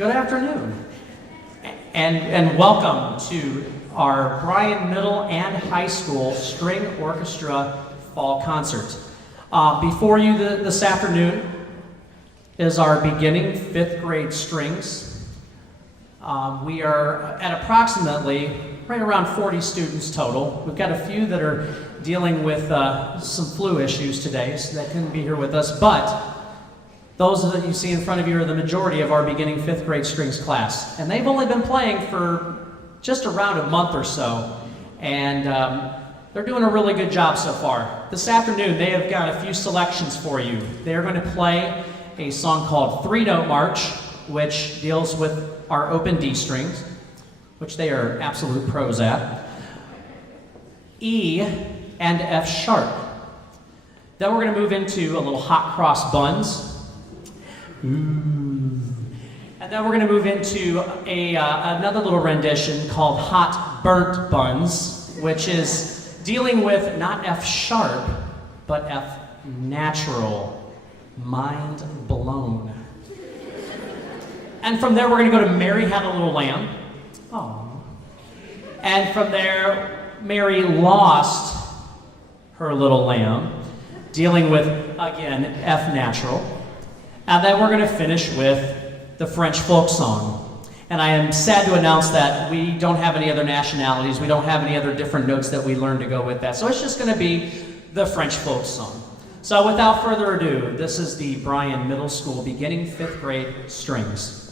Good afternoon, and welcome to our Bryan Middle and High School String Orchestra Fall Concert. Before you this afternoon is our beginning 5th grade strings. We are at approximately right around 40 students total. We've got a few that are dealing with some flu issues today, so that couldn't be here with us, but those that you see in front of you are the majority of our beginning 5th grade strings class. And they've only been playing for just around a month or so, and they're doing a really good job so far. This afternoon, they have got a few selections for you. They're going to play a song called 3-Note March, which deals with our open D strings, which they are absolute pros at, E and F sharp. Then we're going to move into a little hot cross buns. Ooh. And then we're going to move into another little rendition called Hot Burnt Buns, which is dealing with not F sharp, but F natural. Mind blown. And from there, we're going to go to Mary Had a Little Lamb. Aww. And from there, Mary Lost Her Little Lamb, dealing with, again, F natural. And then we're going to finish with the French folk song. And I am sad to announce that we don't have any other nationalities. We don't have any other different notes that we learn to go with that. So it's just going to be the French folk song. So without further ado, this is the Bryan Middle School beginning 5th grade strings.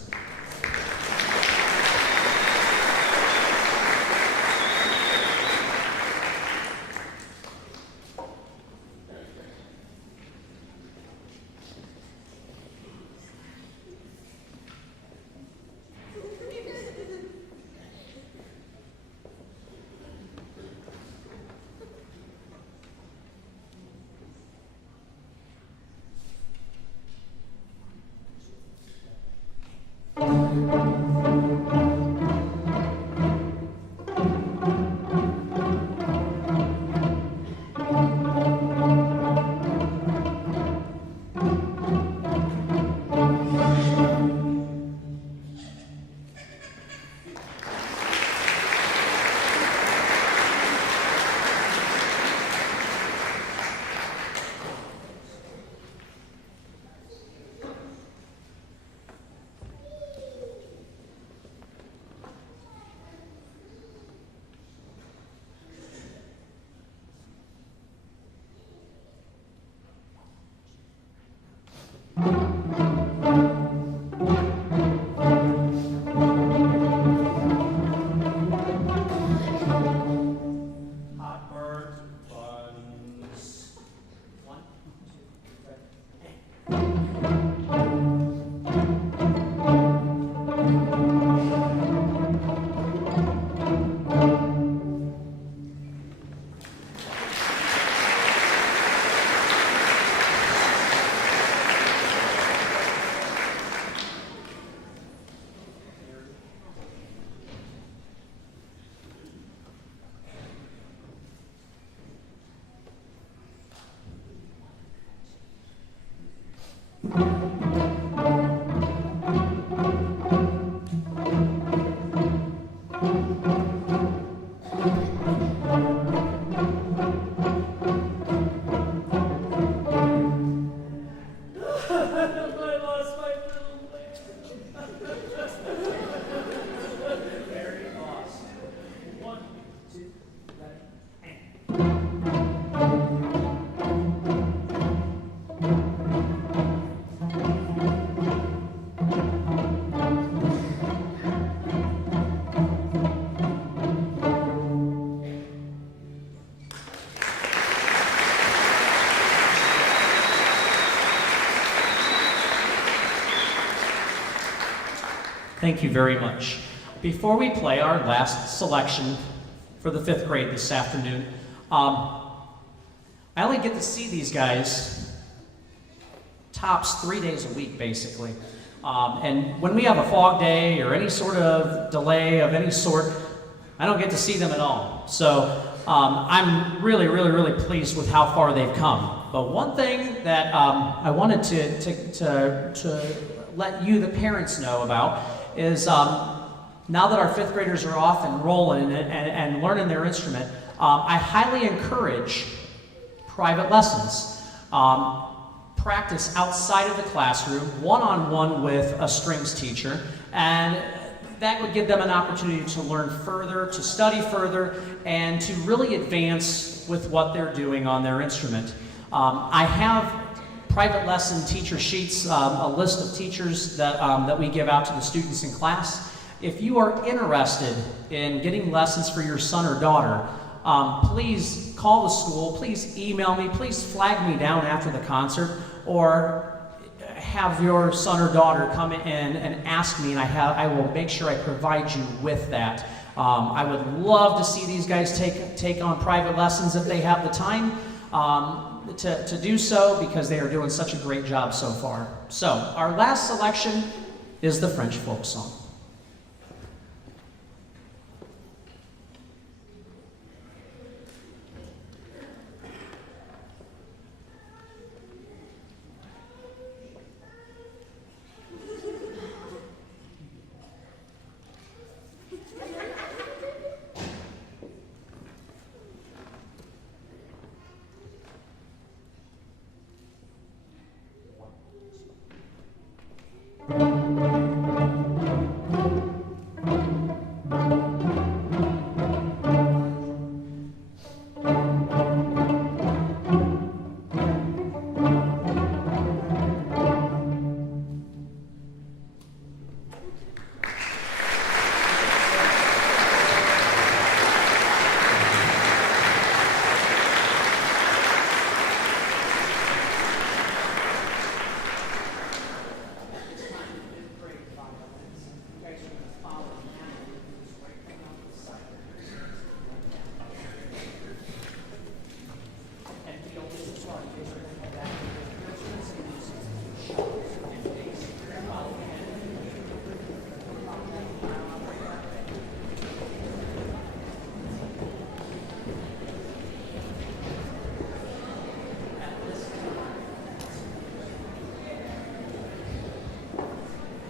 Thank you very much. Before we play our last selection for the 5th grade this afternoon, I only get to see these guys tops 3 days a week, basically. And when we have a fog day or any sort of delay of any sort, I don't get to see them at all. So I'm really pleased with how far they've come. But one thing that I wanted to let you, the parents, know about is now that our fifth graders are off and rolling and learning their instrument, I highly encourage private lessons. Practice outside of the classroom, one-on-one with a strings teacher, and that would give them an opportunity to learn further, to study further, and to really advance with what they're doing on their instrument. I have private lesson teacher sheets, a list of teachers that we give out to the students in class. If you are interested in getting lessons for your son or daughter, please call the school, please email me, please flag me down after the concert, or have your son or daughter come in and ask me, and I will make sure I provide you with that. I would love to see these guys take on private lessons if they have the time to do so, because they are doing such a great job so far. So our last selection is the French folk song.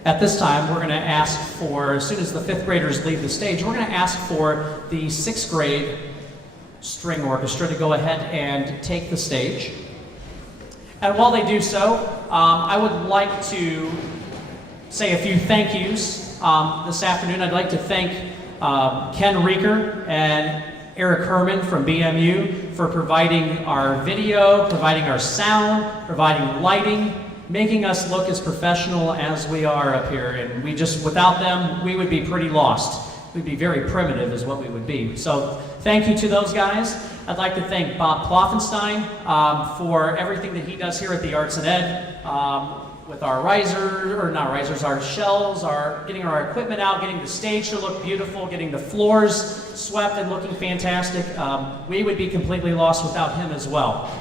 At this time, we're going to ask for, as soon as the fifth graders leave the stage, we're going to ask for the sixth grade string orchestra to go ahead and take the stage. And while they do so, I would like to say a few thank yous. This afternoon, I'd like to thank Ken Rieker and Eric Herman from BMU for providing our video, providing our sound, providing lighting, making us look as professional as we are up here. And we just, without them, we would be pretty lost. We'd be very primitive is what we would be. So thank you to those guys. I'd like to thank Bob Kloffenstein for everything that he does here at the Arts and Ed with our our shelves, getting our equipment out, getting the stage to look beautiful, getting the floors swept and looking fantastic. We would be completely lost without him as well.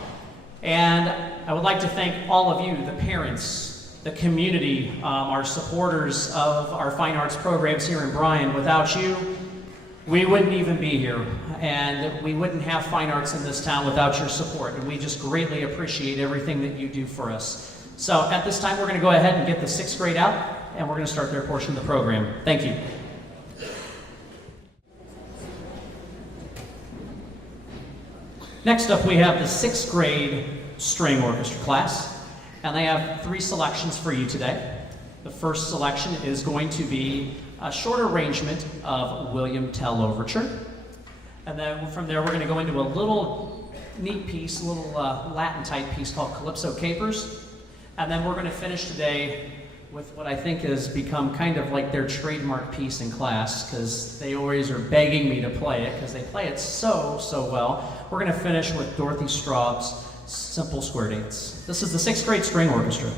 And I would like to thank all of you, the parents, the community, our supporters of our fine arts programs here in Bryan. Without you, we wouldn't even be here, and we wouldn't have fine arts in this town without your support, and we just greatly appreciate everything that you do for us. So at this time, we're going to go ahead and get the sixth grade out, and we're going to start their portion of the program. Thank you. Next up, we have the sixth grade string orchestra class, and they have 3 selections for you today. The first selection is going to be a short arrangement of William Tell Overture. And then from there, we're going to go into a little neat piece, a little Latin-type piece called Calypso Capers. And then we're going to finish today with what I think has become kind of like their trademark piece in class, because they always are begging me to play it, because they play it so well. We're going to finish with Dorothy Straub's Simple Square Dance. This is the 6th grade string orchestra.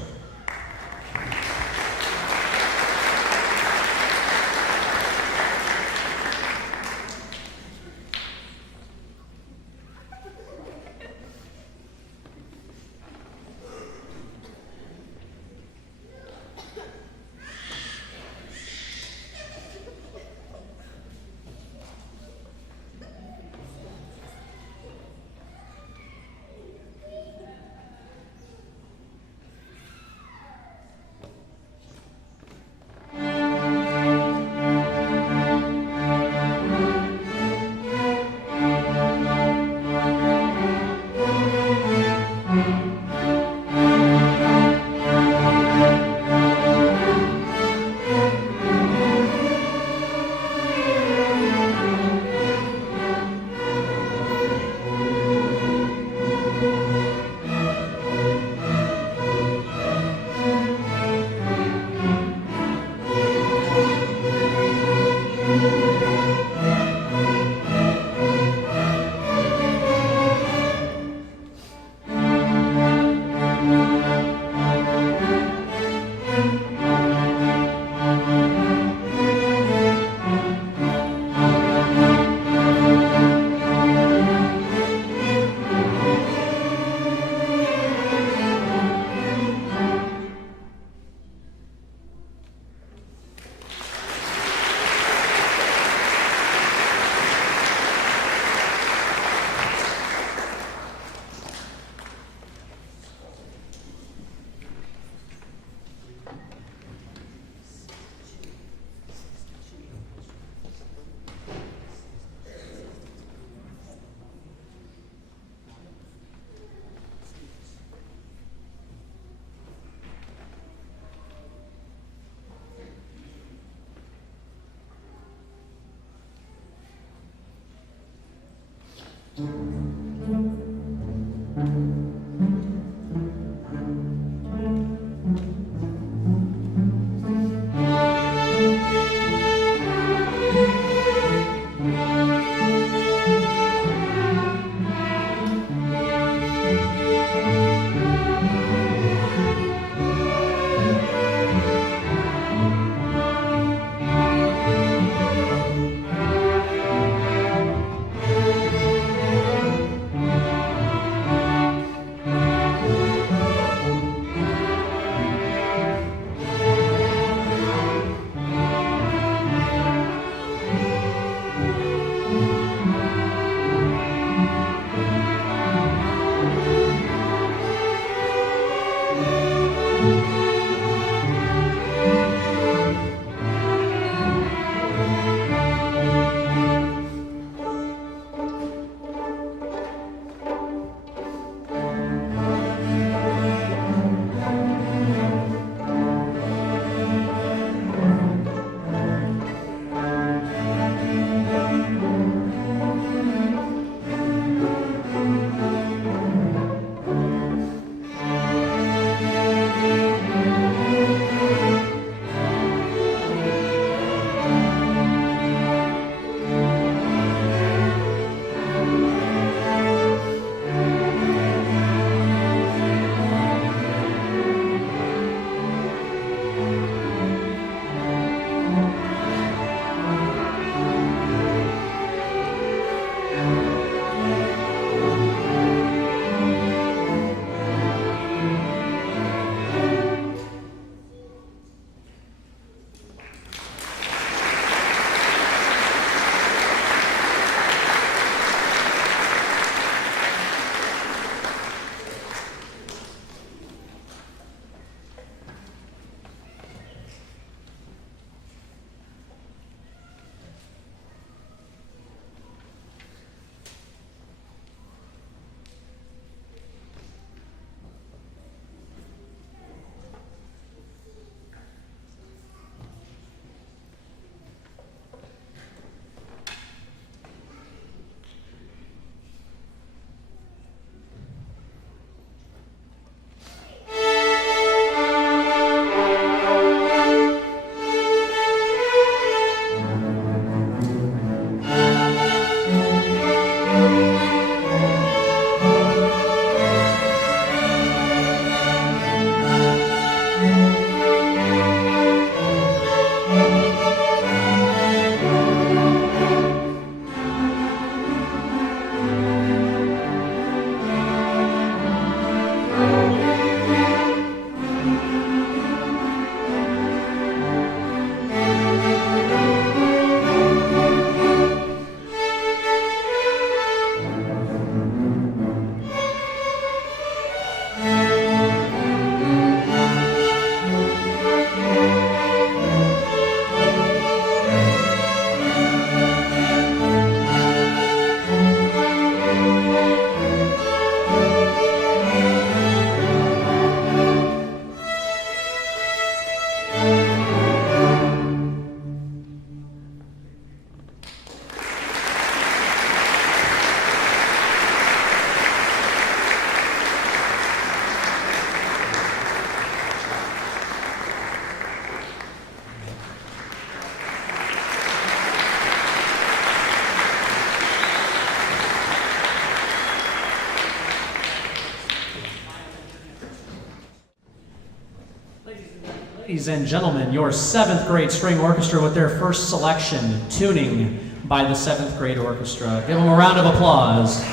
Ladies and gentlemen, your 7th grade string orchestra with their first selection, Tuning by the 7th grade orchestra. Give them a round of applause.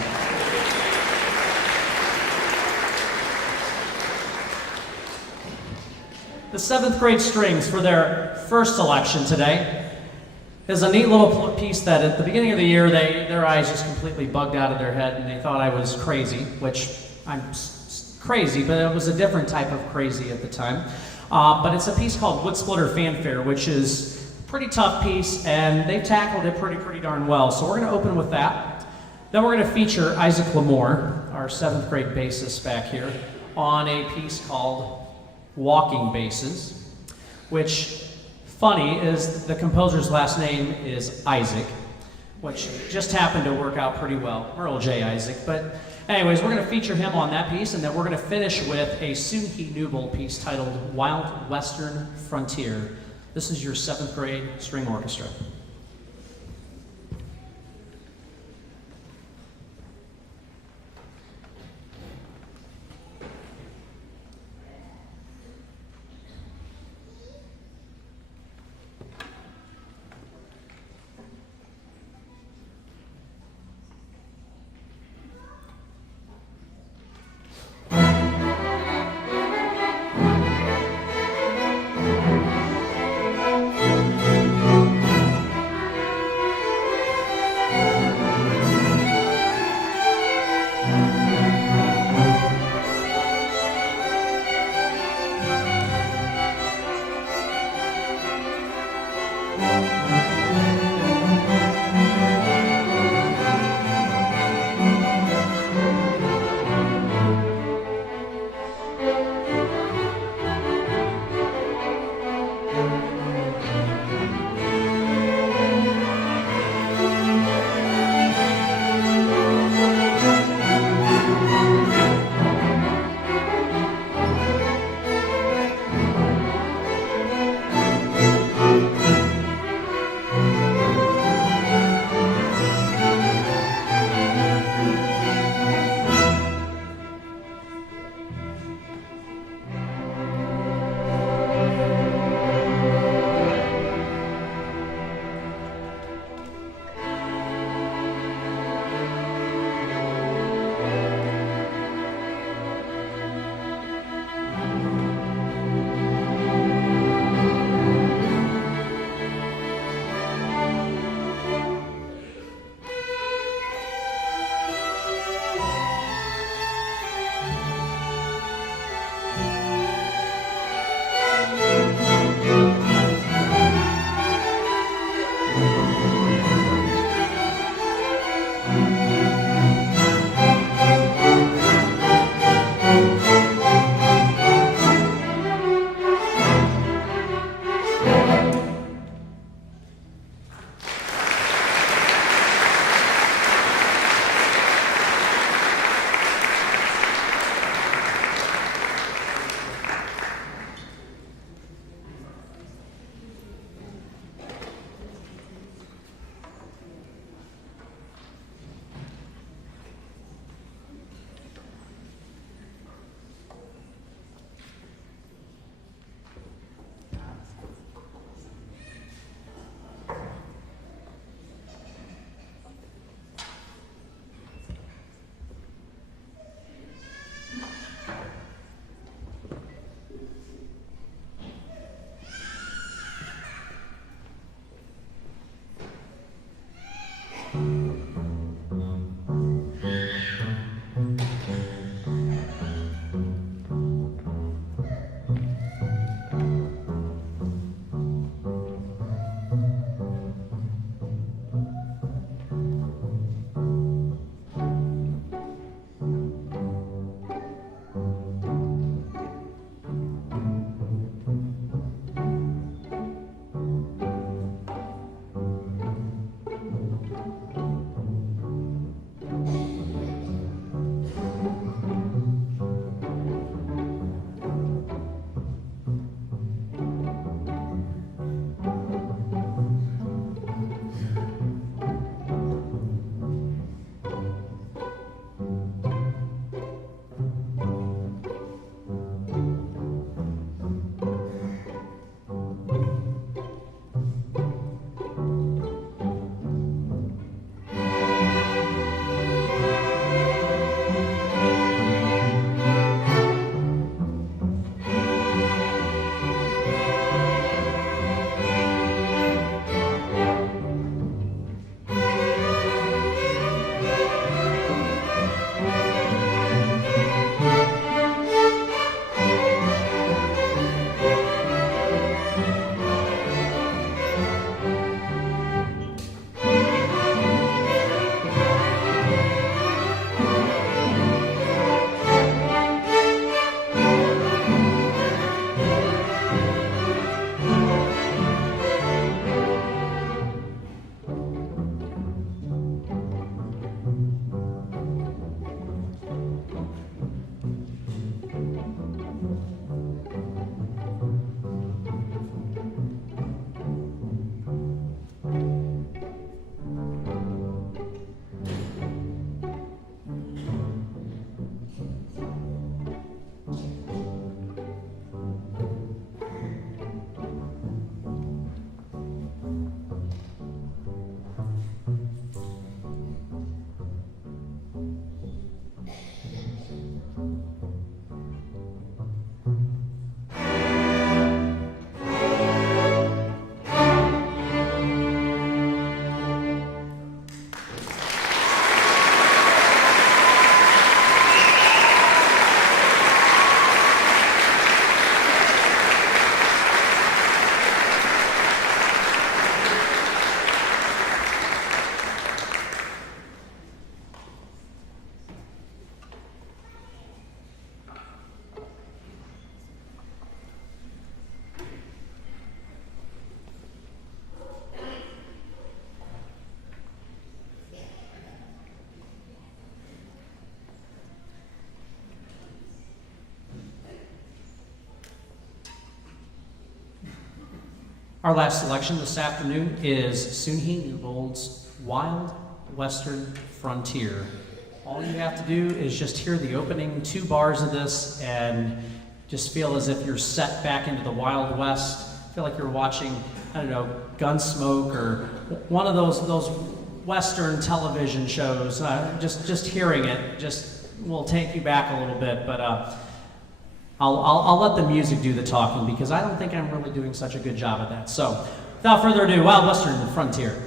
The 7th grade strings for their first selection today is a neat little piece that at the beginning of the year, their eyes just completely bugged out of their head and they thought I was crazy, which I'm crazy, but it was a different type of crazy at the time. But it's a piece called Wood Splitter Fanfare, which is a pretty tough piece, and they've tackled it pretty darn well. So we're going to open with that. Then we're going to feature Isaac Lamore, our 7th grade bassist back here, on a piece called Walking Basses, which, funny, is the composer's last name is Isaac, which just happened to work out pretty well. Merle J. Isaac. But anyways, we're going to feature him on that piece, and then we're going to finish with a Soon-He Newbold piece titled Wild Western Frontier. This is your 7th grade string orchestra. Our last selection this afternoon is Sunhee Newbold's Wild Western Frontier. All you have to do is just hear the opening 2 bars of this and just feel as if you're set back into the Wild West. Feel like you're watching, I don't know, Gunsmoke or one of those Western television shows. Just hearing it just will take you back a little bit, but I'll let the music do the talking because I don't think I'm really doing such a good job at that. So, without further ado, Wild Western Frontier.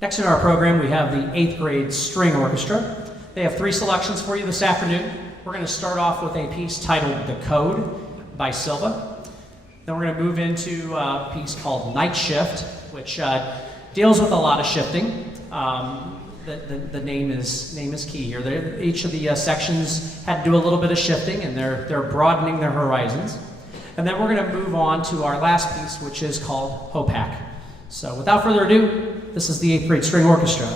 Next in our program, we have the 8th grade string orchestra. They have 3 selections for you this afternoon. We're going to start off with a piece titled The Code by Silva. Then we're going to move into a piece called Night Shift, which deals with a lot of shifting. The name is key here. Each of the sections had to do a little bit of shifting, and they're broadening their horizons. And then we're going to move on to our last piece, which is called Hopak. So without further ado, this is the 8th grade string orchestra.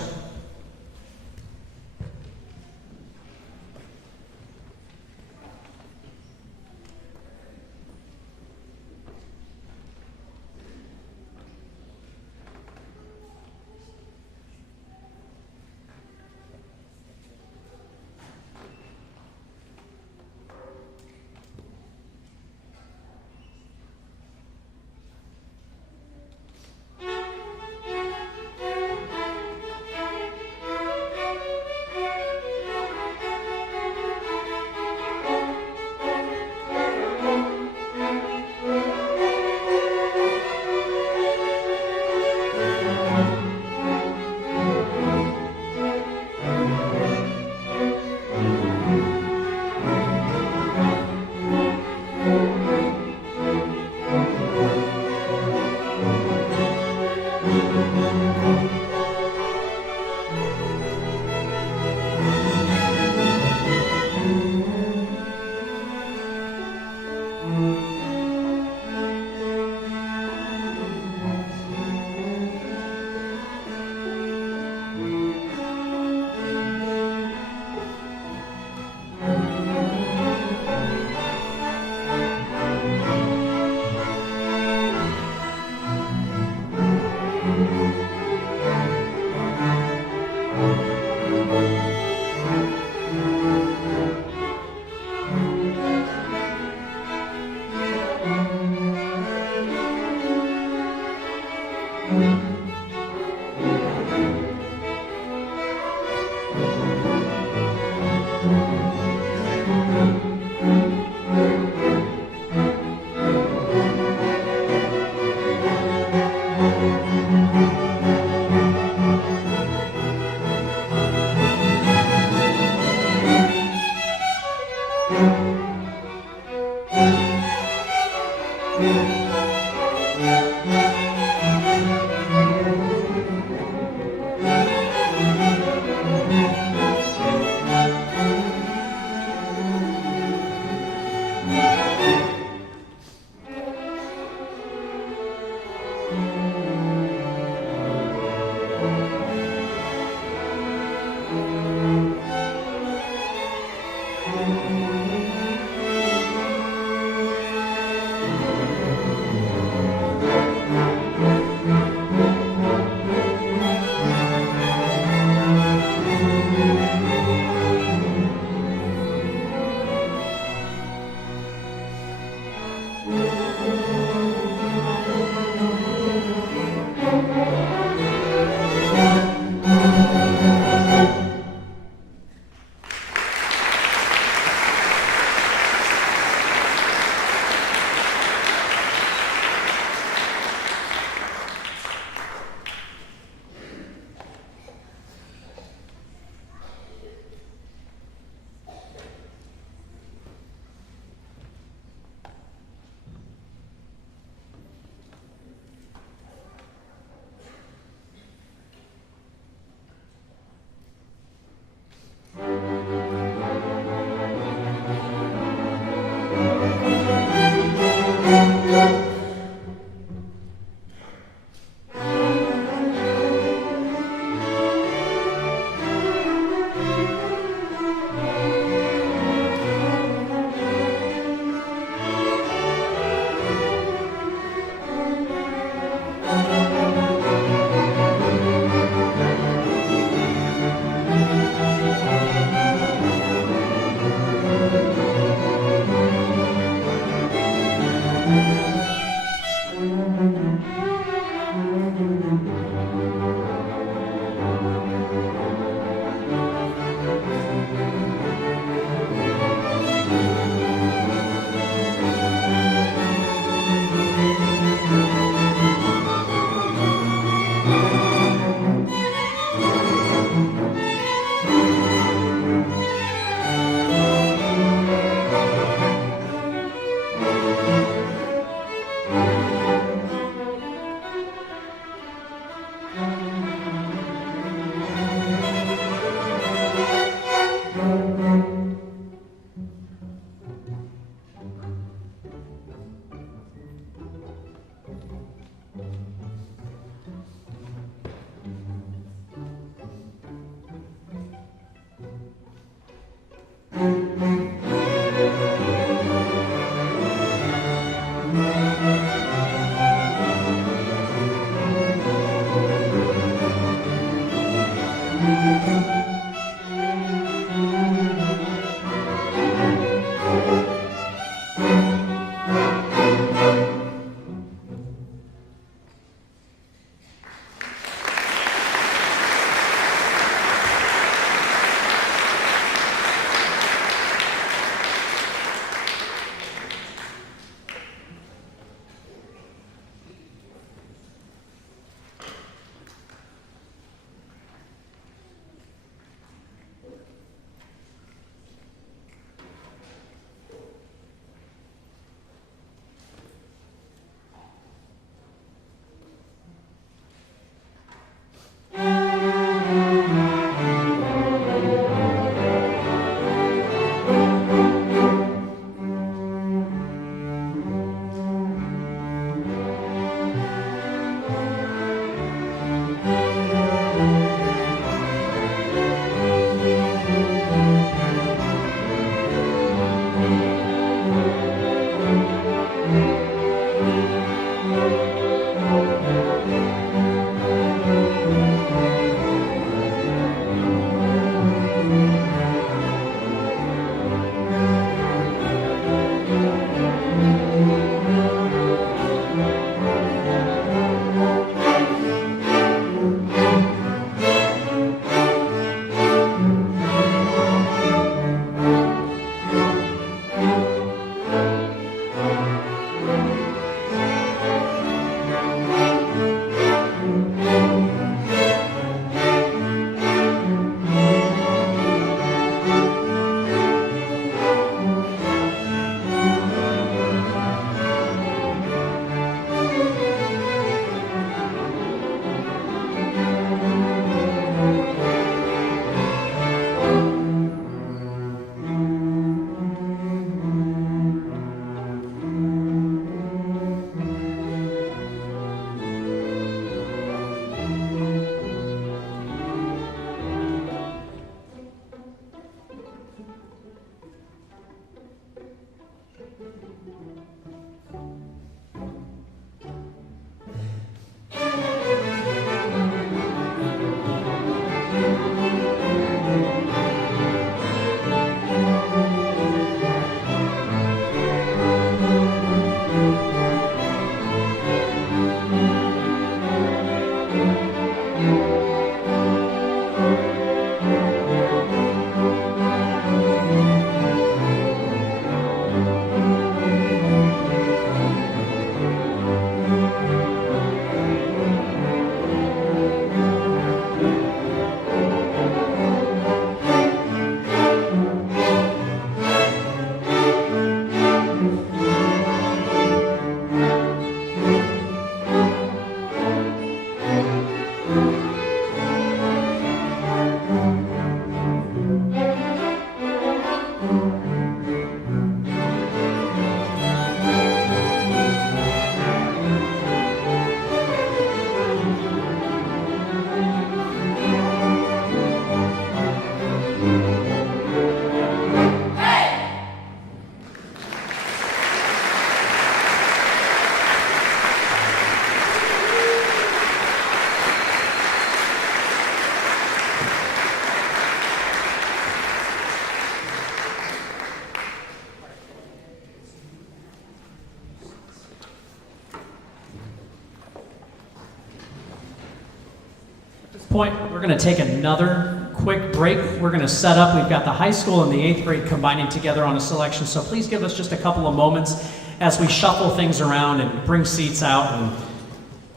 Point, we're going to take another quick break. We're going to set up. We've got the high school and the 8th grade combining together on a selection, so please give us just a couple of moments as we shuffle things around and bring seats out and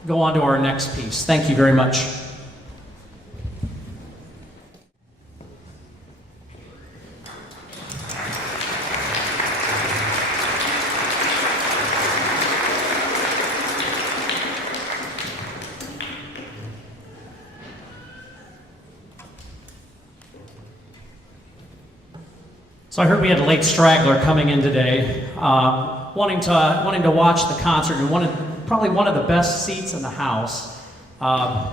go on to our next piece. Thank you very much. So I heard we had a late straggler coming in today, wanting to watch the concert and probably one of the best seats in the house. I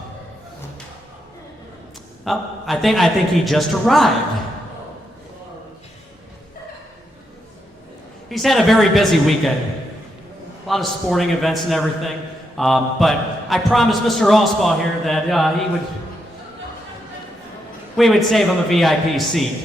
think he just arrived. He's had a very busy weekend, a lot of sporting events and everything. But I promised Mr. Allspaw here that he would. we would save them a VIP seat.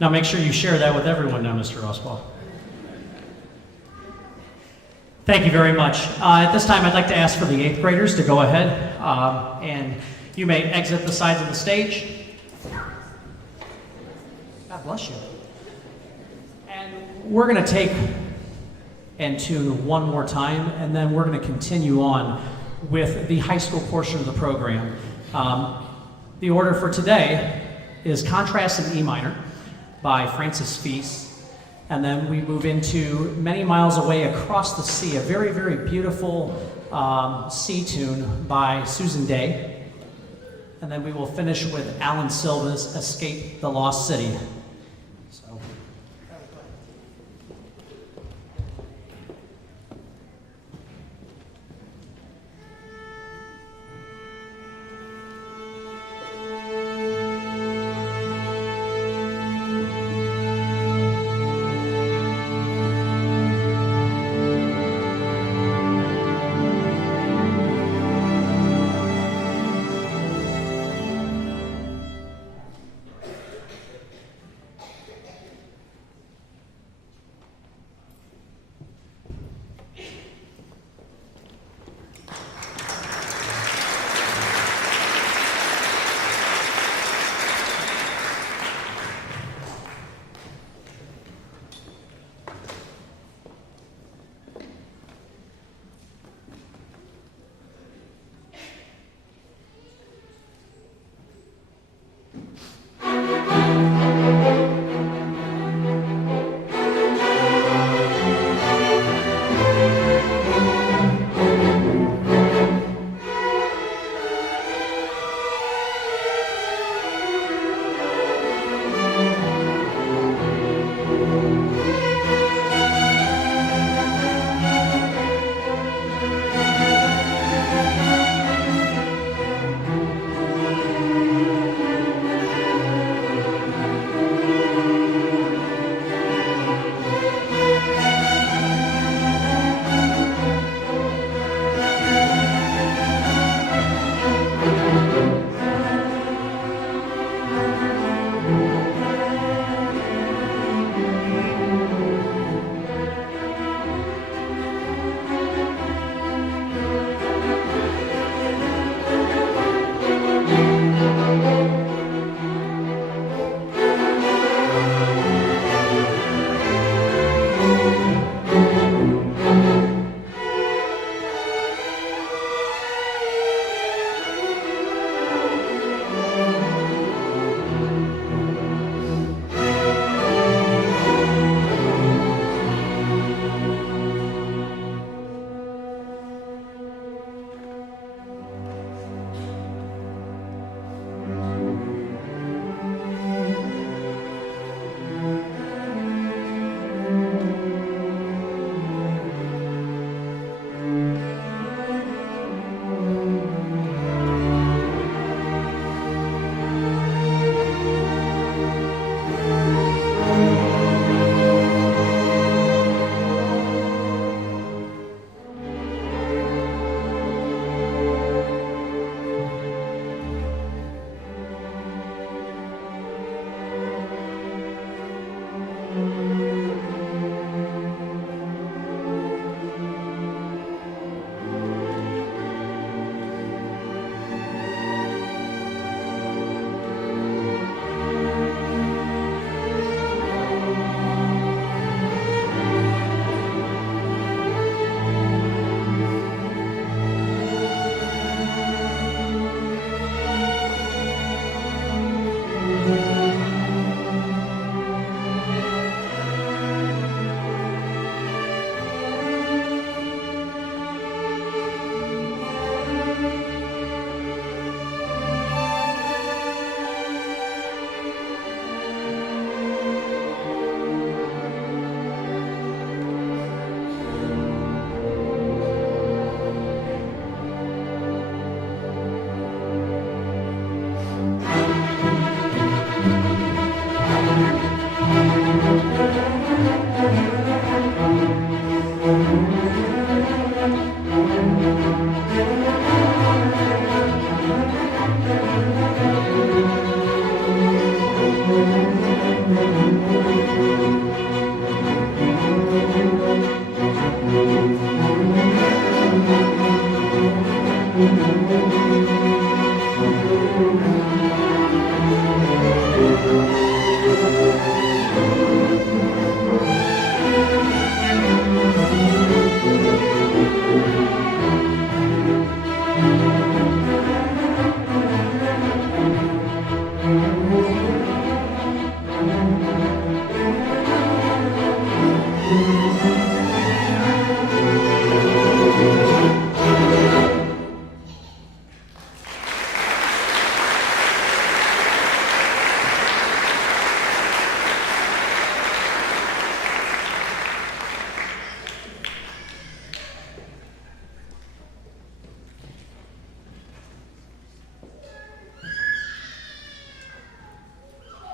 Now make sure you share that with everyone now, Mr. Oswald. Thank you very much. At this time, I'd like to ask for the 8th graders to go ahead, and you may exit the sides of the stage. God bless you. And we're going to take and tune one more time, and then we're going to continue on with the high school portion of the program. The order for today is Contrast in E minor by Francis Feast, and then we move into Many Miles Away Across the Sea, a very, very beautiful sea tune by Susan Day, and then we will finish with Alan Silva's Escape the Lost City.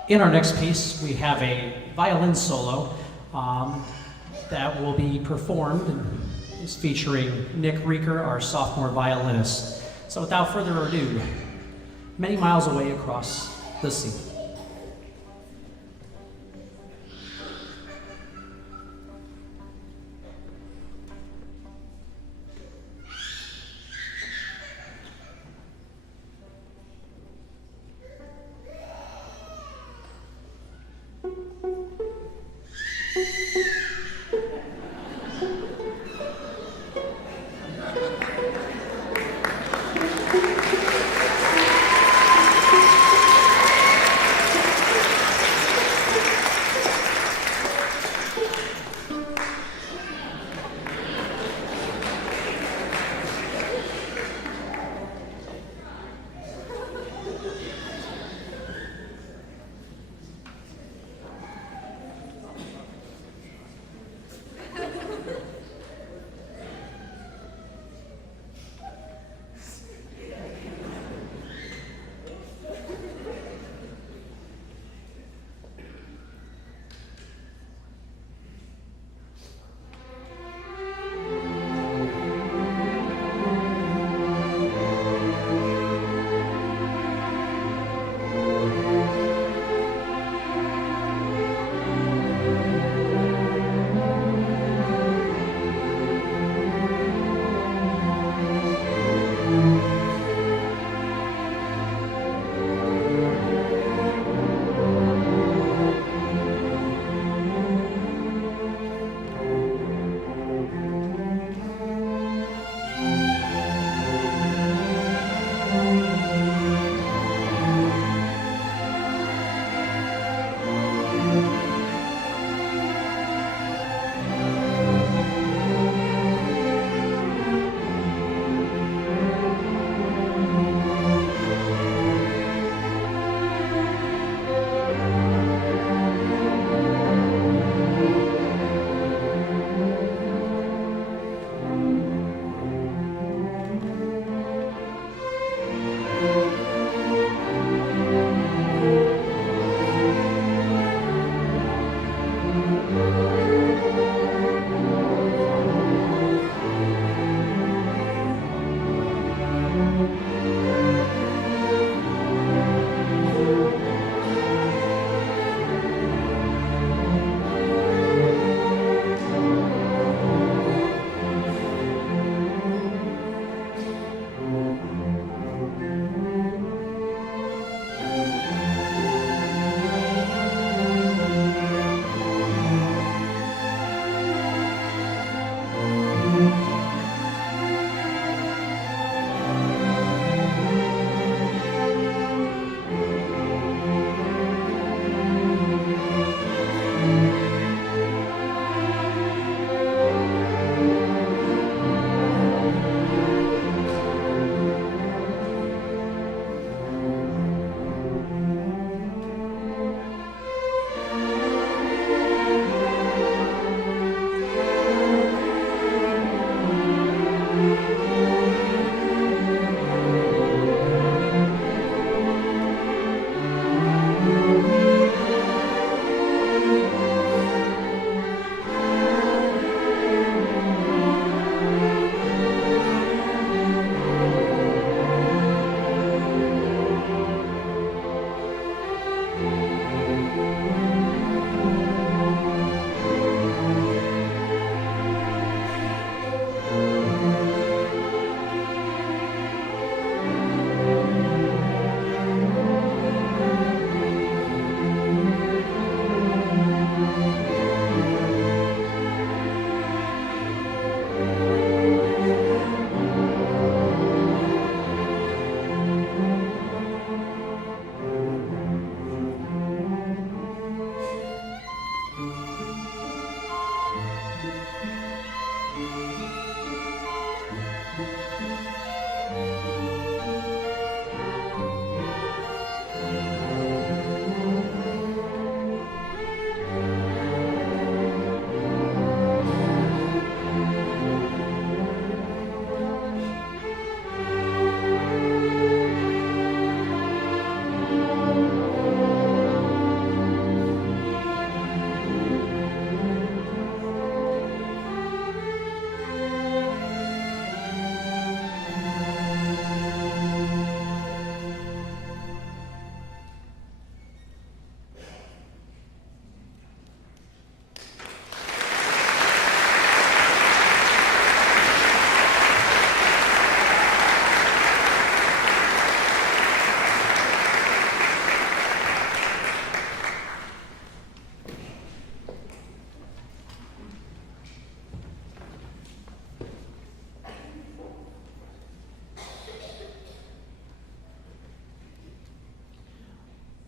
In our next piece, we have a violin solo that will be performed and is featuring Nick Reeker, our sophomore violinist. So without further ado, many miles away across the sea.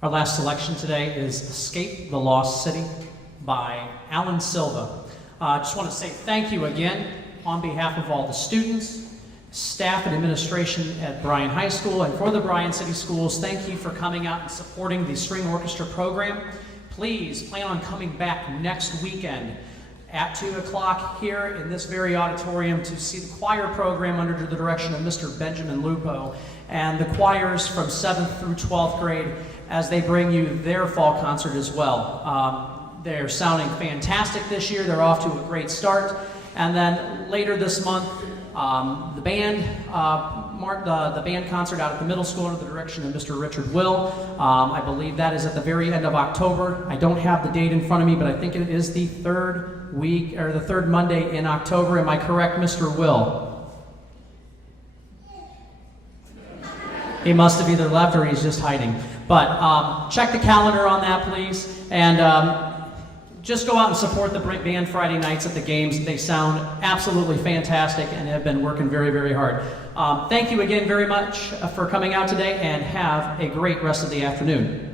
Our last selection today is Escape the Lost City by Alan Silva. I just want to say thank you again on behalf of all the students, staff and administration at Bryan High School, and for the Bryan City Schools. Thank you for coming out and supporting the String Orchestra program. Please plan on coming back next weekend at 2 o'clock here in this very auditorium to see the choir program under the direction of Mr. Benjamin Lupo and the choirs from 7th through 12th grade as they bring you their fall concert as well. They're sounding fantastic this year. They're off to a great start. And then later this month, the band concert out at the middle school under the direction of Mr. Richard Will. I believe that is at the very end of October. I don't have the date in front of me, but I think it is the third week or the third Monday in October. Am I correct, Mr. Will? He must have either left or he's just hiding. But check the calendar on that, please. And just go out and support the band Friday nights at the games. They sound absolutely fantastic and have been working very, very hard. Thank you again very much for coming out today, and have a great rest of the afternoon.